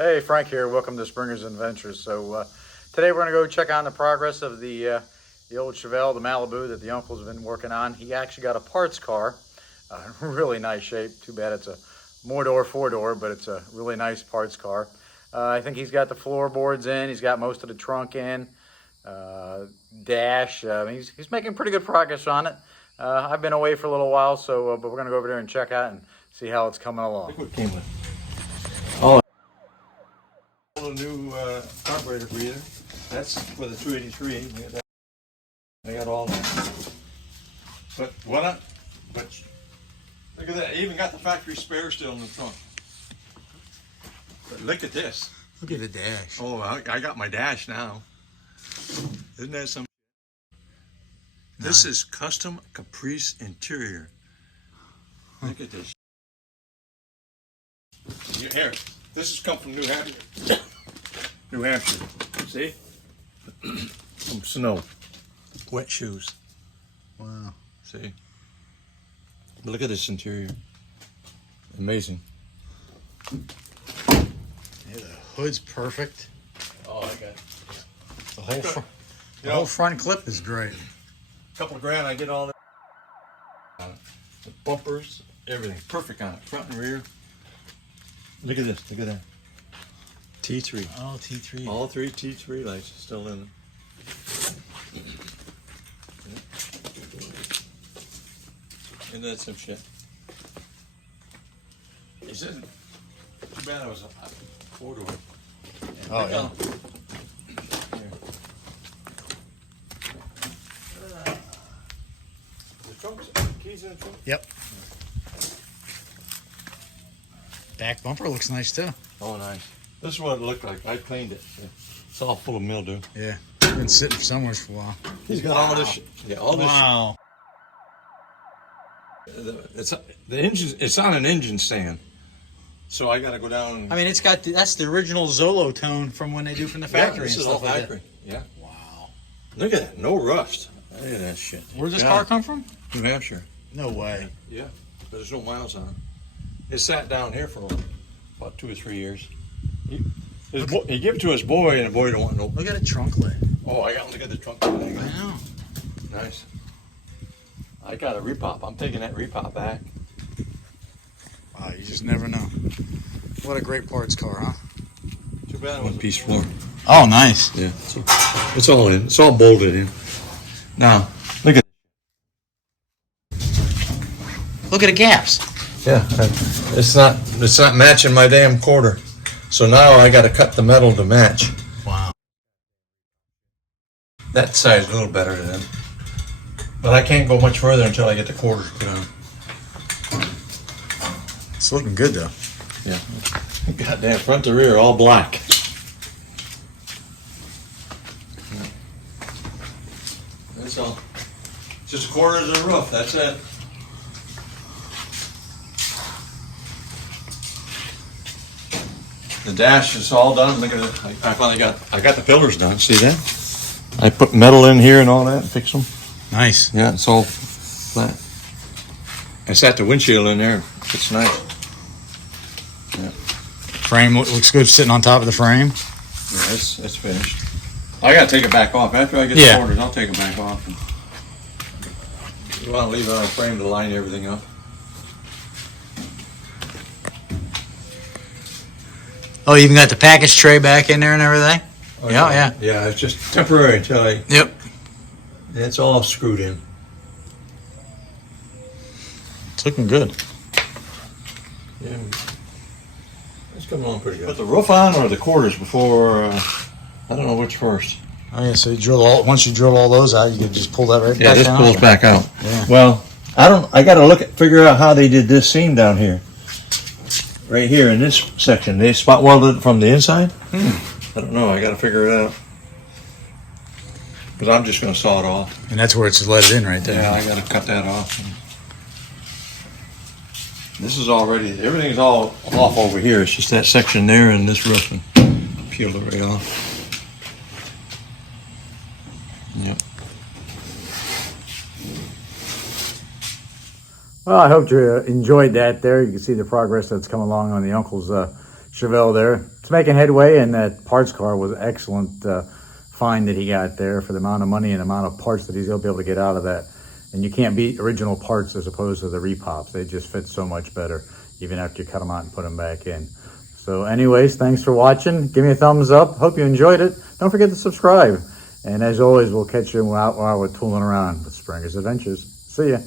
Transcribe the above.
Hey, Frank here. Welcome to Springer's Adventures. Today we're going to go check on the progress of the old Chevelle, the Malibu that the uncle's been working on. He actually got a parts car, really nice shape. Too bad it's a four-door, but it's a really nice parts car. I think he's got the floorboards in. He's got most of the trunk in, dash. He's making pretty good progress on it. I've been away for a little while, but we're going to go over there and check out and see how it's coming along. Look what came with. Oh. A new carburetor breather. That's for the 283. I got all that. But look at that. I even got the factory spare still in the trunk. But look at this. Look at the dash. Oh, I got my dash now. Isn't that some? Nice. This is custom Caprice interior. Look at this. Here, this has come from New Hampshire. New Hampshire. See? Some snow. Wet shoes. Wow. See? But look at this interior. Amazing. Yeah, the hood's perfect. Oh, I got it. The whole front clip is great. Couple of grand, I get all that. The bumpers, everything. Perfect on it. Front and rear. Look at this. Look at that. T3. Oh, T3. All three T3 lights are still in them. Isn't that some shit? He said, too bad it was a four-door. Oh, yeah. The trunk's, keys in the trunk? Yep. Back bumper looks nice too. Oh, nice. This is what it looked like. I cleaned it. It's all full of mildew. Yeah. Been sitting somewhere for a while. He's got all this. Yeah, all this. Wow. It's the engine. It's on an engine stand, so I got to go down. I mean, it's got that's the original Zolo tone from when they do from the factory. Yeah, this and is all stuff factory. Like yeah. Wow. Look at that. No rust. Look at that shit. Where'd this car come from? New Hampshire. No way. Yeah, but there's no miles on it. It sat down here for about 2 or 3 years. He gave it to his boy, and the boy don't want no. Look at the trunk lid. Oh, I got to look at the trunk lid. I know. Nice. I got a repop. I'm taking that repop back. Wow, you just never know. What a great parts car, huh? Too bad it was one-piece floor. Oh, nice. Yeah, it's all in. It's all bolted in. Now, look at. Look at the gaps. Yeah, it's not matching my damn quarter. So now I got to cut the metal to match. Wow. That side's a little better than. But I can't go much further until I get the quarters put on. It's looking good though. Yeah. Goddamn, front to rear, all black. That's all. Just quarters of the roof, that's it. The dash is all done. Look at it. I finally got the pillars done. See that? I put metal in here and all that and fixed them. Nice. Yeah, it's all flat. I sat the windshield in there. It's nice. Yeah. Frame looks good sitting on top of the frame. Yeah, it's finished. I gotta take it back off. After I get the quarters, I'll take it back off. You want to leave it on a frame to line everything up. Oh, you even got the package tray back in there and everything? Oh, yeah. Yeah, it's just temporary until I. Yep. It's all screwed in. It's looking good. Yeah. It's coming along pretty good. Put the roof on or the quarters before, I don't know which first. Oh yeah, so once you drill all those out, you can just pull that right back out. Yeah, this pulls back out. Yeah. Well, I gotta figure out how they did this seam down here. Right here in this section. They spot welded it from the inside? I don't know, I gotta figure it out. Because I'm just gonna saw it off. And that's where it's let it in right there. Yeah, I gotta cut that off. This is already, everything's all off over here. It's just that section there and this roof and peeled it right off. Yep. Well, I hope you enjoyed that there. You can see the progress that's come along on the uncle's Chevelle there. It's making headway, and that parts car was an excellent find that he got there for the amount of money and the amount of parts that he's going to be able to get out of that. And you can't beat original parts as opposed to the repops. They just fit so much better, even after you cut them out and put them back in. So anyways, thanks for watching. Give me a thumbs up. Hope you enjoyed it. Don't forget to subscribe. And as always, we'll catch you while we're tooling around with Springer's Adventures. See ya.